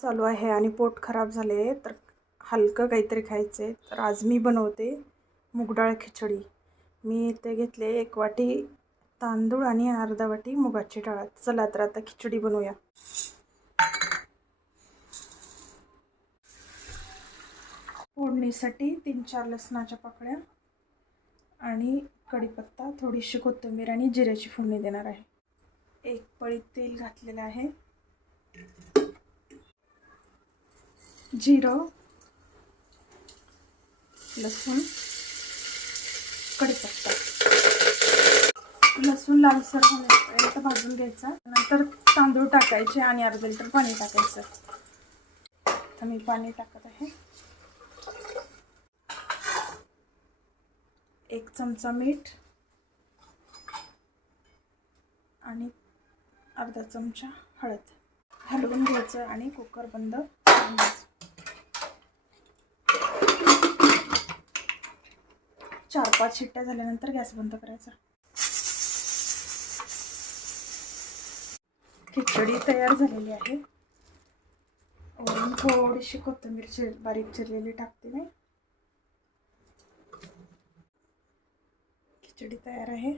चालू आहे आणि पोट खराब झाले तर हलकं काहीतरी खायचे. तर आज मी बनवते मूगडाळ खिचडी. मी इथे घेतले 1 वाटी तांदूळ आणि अर्धा वाटी मुगाची डाळ. चला तर आता खिचडी बनवूया. फोडणीसाठी 3-4 लसणाच्या पाकळ्या आणि कढीपत्ता, थोडीशी कोथिंबीर आणि जिऱ्याची फोडणी देणार आहे. 1 पळी तेल घातलेलं आहे. जिरं, लसूण, कढीपत्ता. लसूण लालसर होण्यापर्यंत भाजून घ्यायचा. नंतर तांदूळ टाकायचे आणि अर्धा लिटर पाणी टाकायचं. आता मी पाणी टाकत आहे. 1 चमचा मीठ आणि अर्धा चमचा हळद हलवून घ्यायचं आणि कुकर बंद करून घ्यायचं. 4-5 शिट्ट्या झाल्यानंतर गॅस बंद करायचा. खिचडी तयार झालेली आहे. वरून थोडीशी कोथिंबीर बारीक चिरलेली टाकते मी. खिचडी तयार आहे.